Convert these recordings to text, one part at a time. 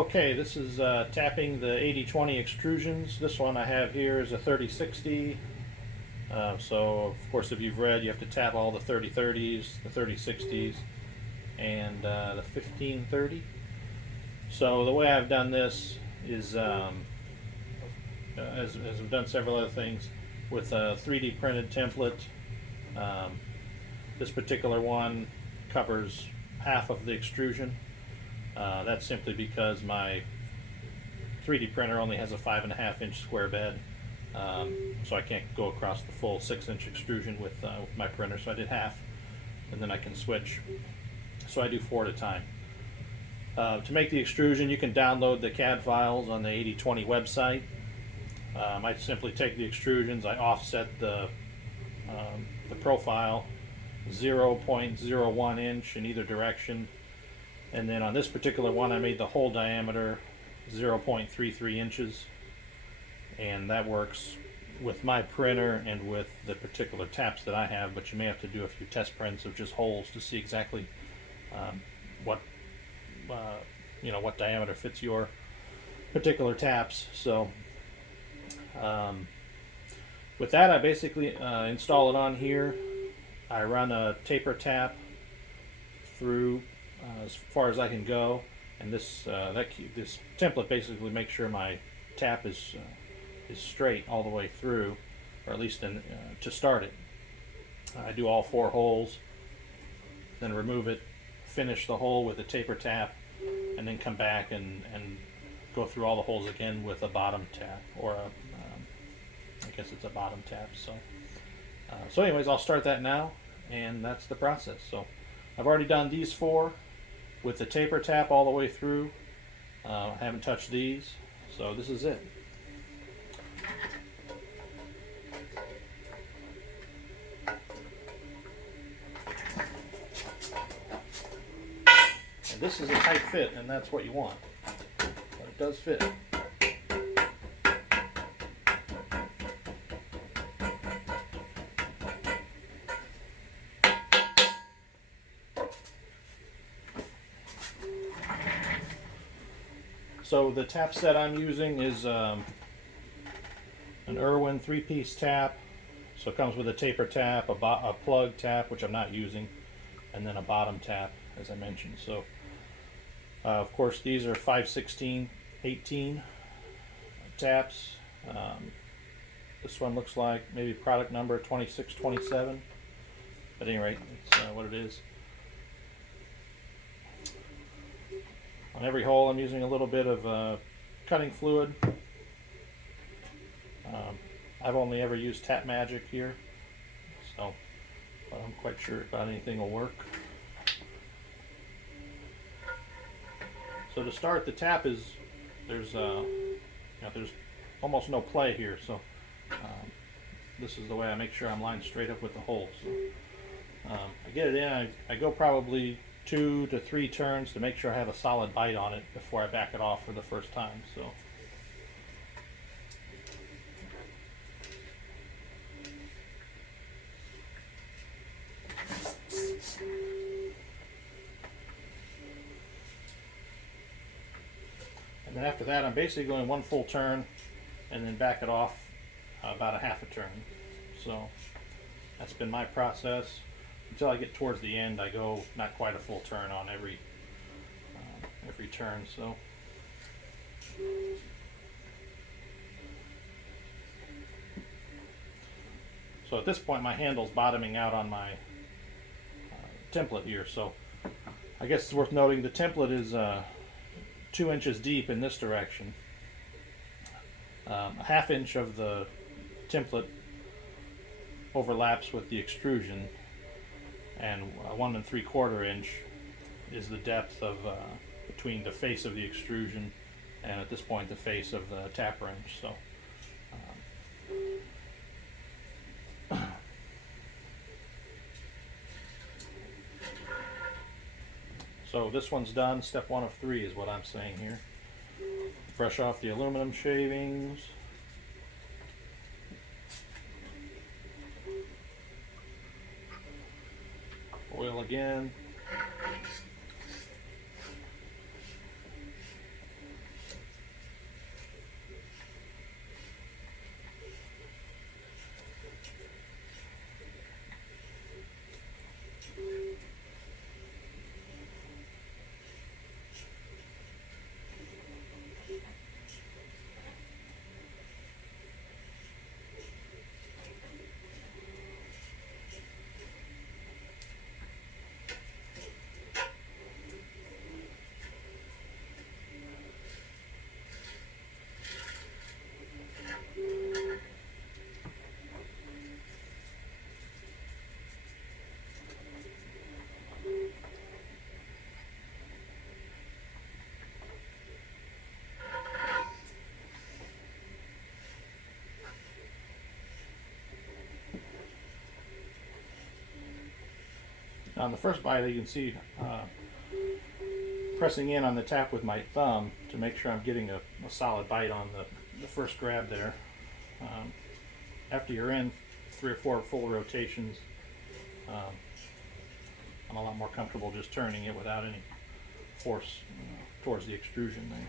Okay, this is tapping the 80-20 extrusions. This one I have here is a 3060. So of course, if you've read, you have to tap all the 3030s, the 3060s, and the 1530. So the way I've done this is, as I've done several other things, with a 3D printed template. This particular one covers half of the extrusion. That's simply because my 3D printer only has a 5.5-inch square bed, so I can't go across the full 6-inch extrusion with my printer. So I did half, and then I can switch. So I do 4 at a time. To make the extrusion, you can download the CAD files on the 80-20 website. I simply take the extrusions, I offset the profile 0.01 inch in either direction, and then on this particular one I made the hole diameter 0.33 inches, and that works with my printer and with the particular taps that I have, but you may have to do a few test prints of just holes to see exactly what diameter fits your particular taps. So with that, I basically install it on here. I run a taper tap through as far as I can go, and this template basically makes sure my tap is straight all the way through, or at least to start it. I do all 4 holes, then remove it, finish the hole with a taper tap, and then come back and go through all the holes again with a bottom tap, or I guess it's a bottom tap. So anyways, I'll start that now, and that's the process. So I've already done these 4 with the taper tap all the way through. I haven't touched these, so this is it. And this is a tight fit, and that's what you want, but it does fit. So the tap set I'm using is an Irwin 3-piece tap. So it comes with a taper tap, a plug tap, which I'm not using, and then a bottom tap, as I mentioned. So of course these are 5/16/18 taps. This one looks like maybe product number 2627. At any rate, it's what it is. On every hole I'm using a little bit of cutting fluid. I've only ever used Tap Magic here, so but I'm quite sure about anything will work. So to start, the tap is, there's almost no play here, so this is the way I make sure I'm lined straight up with the holes. So, I get it in, I go probably 2 to 3 turns to make sure I have a solid bite on it before I back it off for the first time. So and then after that I'm basically going 1 full turn and then back it off about a half a turn. So that's been my process. Until I get towards the end, I go not quite a full turn on every turn. So at this point, my handle's bottoming out on my template here. So I guess it's worth noting the template is 2 inches deep in this direction. A ½ inch of the template overlaps with the extrusion, and 1 3/4 inch is the depth of between the face of the extrusion and, at this point, the face of the tap wrench. So this one's done. Step 1 of 3 is what I'm saying here. Brush off the aluminum shavings. Oil again. On the first bite, you can see pressing in on the tap with my thumb to make sure I'm getting a solid bite on the first grab there. After you're in 3 or 4 full rotations, I'm a lot more comfortable just turning it without any force towards the extrusion there.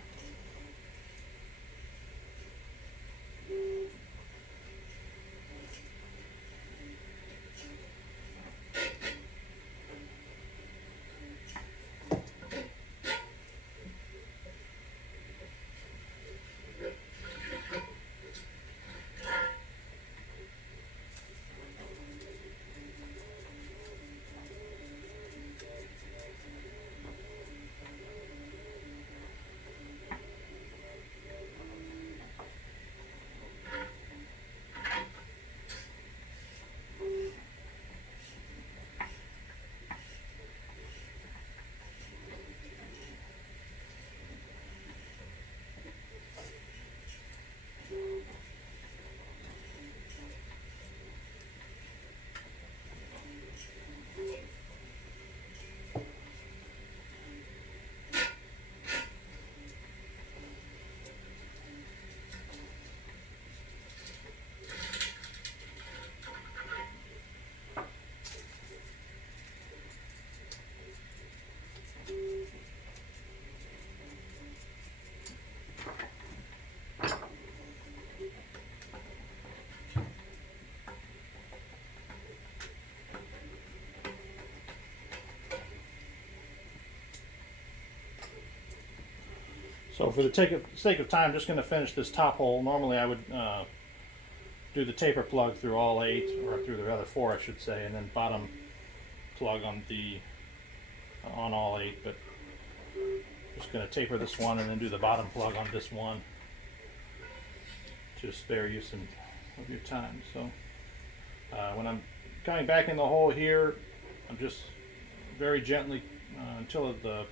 So for the sake of time, I'm just going to finish this top hole. Normally I would do the taper plug through all 8, or through the other 4 I should say, and then bottom plug on all 8, but just going to taper this one and then do the bottom plug on this one to spare you some of your time. So when I'm coming back in the hole here, I'm just very gently until the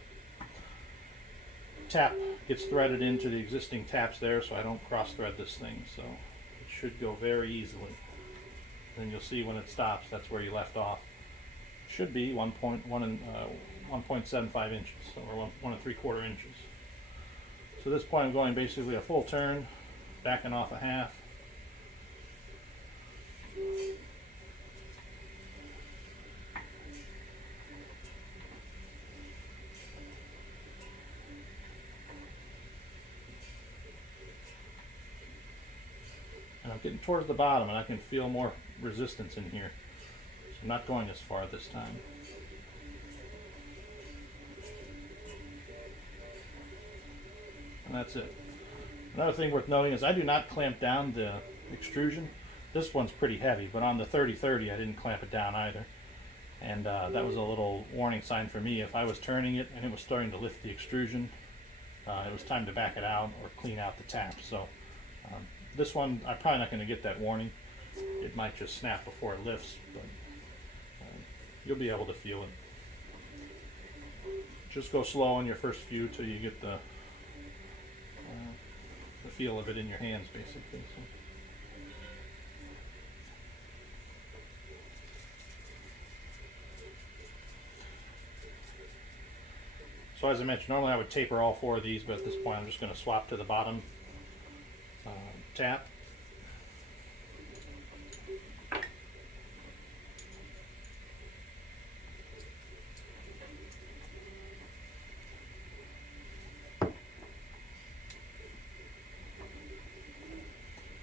tap gets threaded into the existing taps there, so I don't cross thread this thing. So it should go very easily. Then you'll see when it stops, that's where you left off. It should be 1.75 inches, or 1 3/4 inches. So at this point I'm going basically a full turn, backing off a half. And I'm getting towards the bottom and I can feel more resistance in here. So I'm not going as far this time. And that's it. Another thing worth noting is I do not clamp down the extrusion. This one's pretty heavy, but on the 30-30 I didn't clamp it down either. And that was a little warning sign for me. If I was turning it and it was starting to lift the extrusion, it was time to back it out or clean out the tap. So this one, I'm probably not going to get that warning. It might just snap before it lifts, but you'll be able to feel it. Just go slow on your first few till you get the feel of it in your hands, basically. So as I mentioned, normally I would taper all 4 of these, but at this point I'm just going to swap to the bottom tap.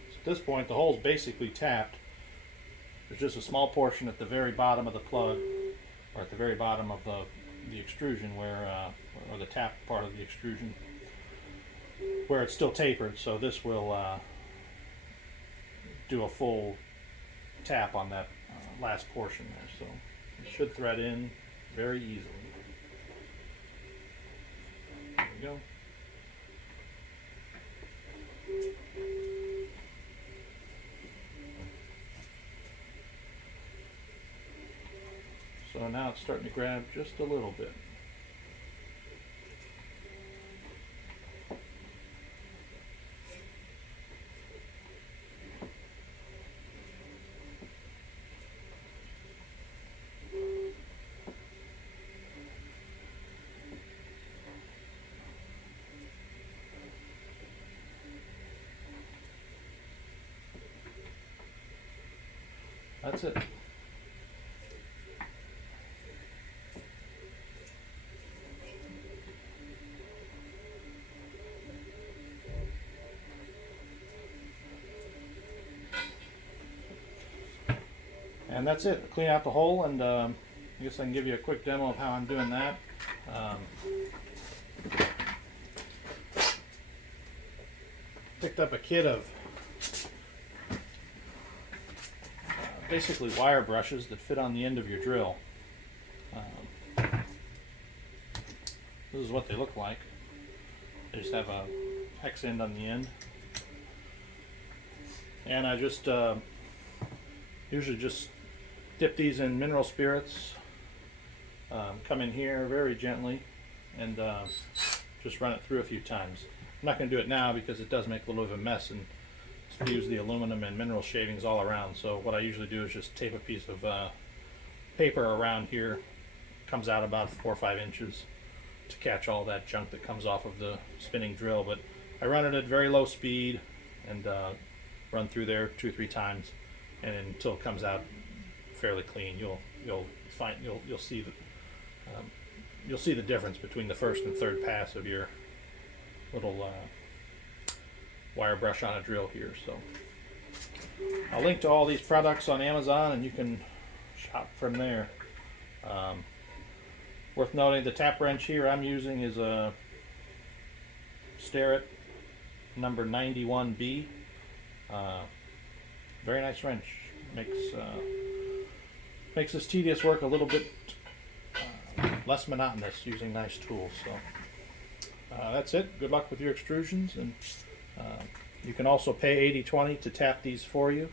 At this point the hole's basically tapped. There's just a small portion at the very bottom of the plug, or at the very bottom of the extrusion where, or the tap part of the extrusion, where it's still tapered. So this will do a full tap on that last portion there. So it should thread in very easily. There we go. So now it's starting to grab just a little bit. that's it. And that's it. Clean out the hole, and I guess I can give you a quick demo of how I'm doing that. Picked up a kit of basically wire brushes that fit on the end of your drill. This is what they look like. They just have a hex end on the end. And I just usually just dip these in mineral spirits, come in here very gently, and just run it through a few times. I'm not going to do it now because it does make a little bit of a mess and spews the aluminum and mineral shavings all around. So what I usually do is just tape a piece of paper around here, comes out about 4 or 5 inches, to catch all that junk that comes off of the spinning drill. But I run it at very low speed and run through there 2 or 3 times, and until it comes out fairly clean. You'll see the difference between the first and third pass of your little wire brush on a drill here. So I'll link to all these products on Amazon, and you can shop from there. Worth noting, the tap wrench here I'm using is a Starrett number 91B. Very nice wrench. Makes this tedious work a little bit less monotonous using nice tools. So that's it. Good luck with your extrusions, and you can also pay 80/20 to tap these for you.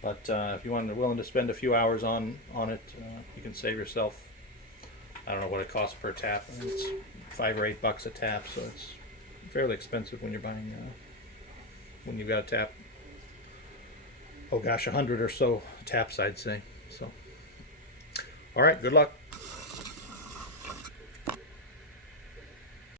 But if you're willing to spend a few hours on it, you can save yourself, I don't know what it costs per tap. I mean, it's $5 or $8 a tap, so it's fairly expensive when you're buying when you've got a tap. Oh gosh, 100 or so taps, I'd say. So, all right, good luck.